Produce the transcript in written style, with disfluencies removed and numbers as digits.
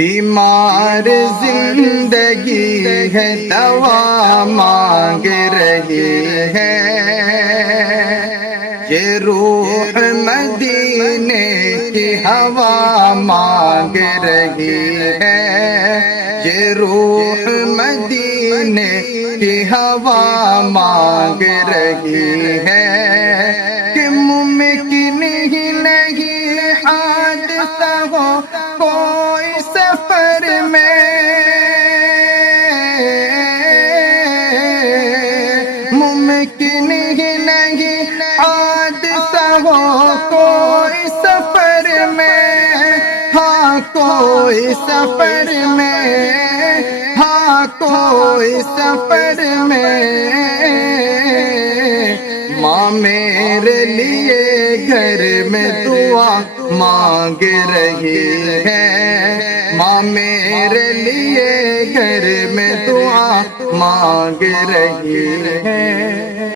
بیمار زندگی ہے دوا مانگ رہی ہے، یہ روح مدینے کی ہوا مانگ رہی ہے، یہ روح مدینے کی ہوا مانگ رہی ہے کہ ممکن ہی نہیں حادثہ ہو کوئی سفر میں، ممکن ہی نہیں حادثہ ہو کوئی سفر میں، ہاں کوئی سفر میں، ہاں کوئی سفر میں، ماں میرے لیے گھر میں دعا مانگ رہی ہے، ماں میرے لیے گھر میں دعا مانگ رہی ہے۔